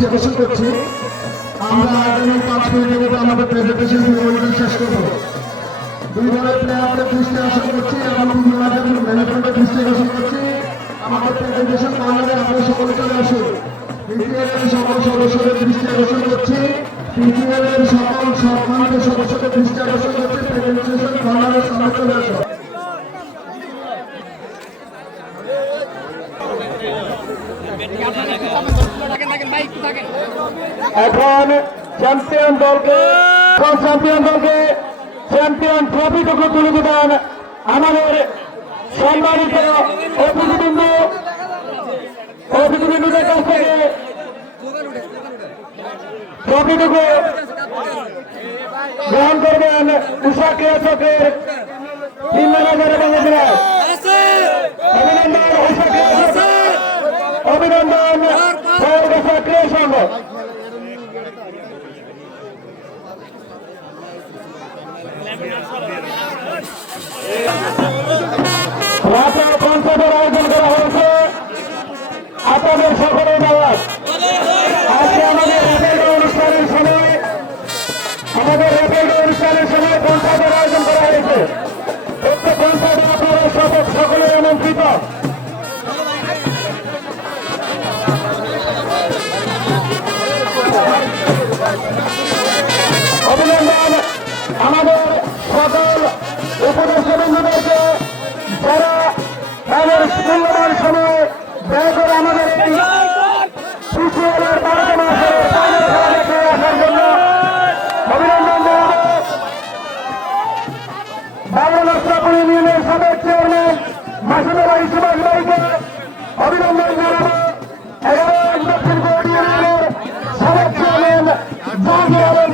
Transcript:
দৃষ্টি আকর্ষণ করছি আমরা আগামী 5 মিনিটের মধ্যে আমাদের প্রেজেন্টেশন শেষ করব। দুই দলের প্লেয়ারদের দৃষ্টি আকর্ষণ করছি এবং ম্যানেজমেন্টের দৃষ্টি আকর্ষণ করছি আমাদের প্রেজেন্টেশন কর্নারে আপনারা সকলে চলে আসুন। পিটিএল সকল সদস্যদের দৃষ্টি আকর্ষণ করছি পিটিএল সকল সম্মানিত সদস্যদের দৃষ্টি আকর্ষণ করছি প্রেজেন্টেশন কর্নারের সামনে চলে আসুন। এখন চ্যাম্পিয়ন দলকে চ্যাম্পিয়ন ট্রফিটুকু তুলে দেবেন আমাদের সম্মানিত অতিথিবৃন্দদের কাছ থেকে ট্রফিটুকু গ্রহণ করবেন উষা ক্রীড়া চক্রের টিম ম্যানেজার এবং অভিনন্দন উষা ক্রীড়া চক্র, অভিনন্দন ক্রীড়া সংঘ। রাতে কনসার্টের আয়োজন করা হয়েছে আপনাদের সকলের দাওয়াত। আজকে আমাদের র্যাপিড অনুষ্ঠানের সময় কনসার্টের আয়োজন করা হয়েছে। প্রত্যেক কনসার্টে আপনারা সকলে আমন্ত্রিত। অভিনন্দন আমাদের সকল উপদেষ্টা বন্ধুদেরকে যারা তাদের মূল্যবান সময় ব্যয় করে আমাদের পিসিএলের 12 মাসের ফাইনাল খেলা দেখে আসার জন্য অভিনন্দন জানাবো। বাংলা নাস্তাপুর ইউনিয়নের সাবেক চেয়ারম্যান মাসুদুর আলী সুভাষ ভাইকে অভিনন্দন জানাবো। 11 দক্ষিণ ইউনিয়নের সাবেক চেয়ারম্যান জাহাঙ্গীর আলম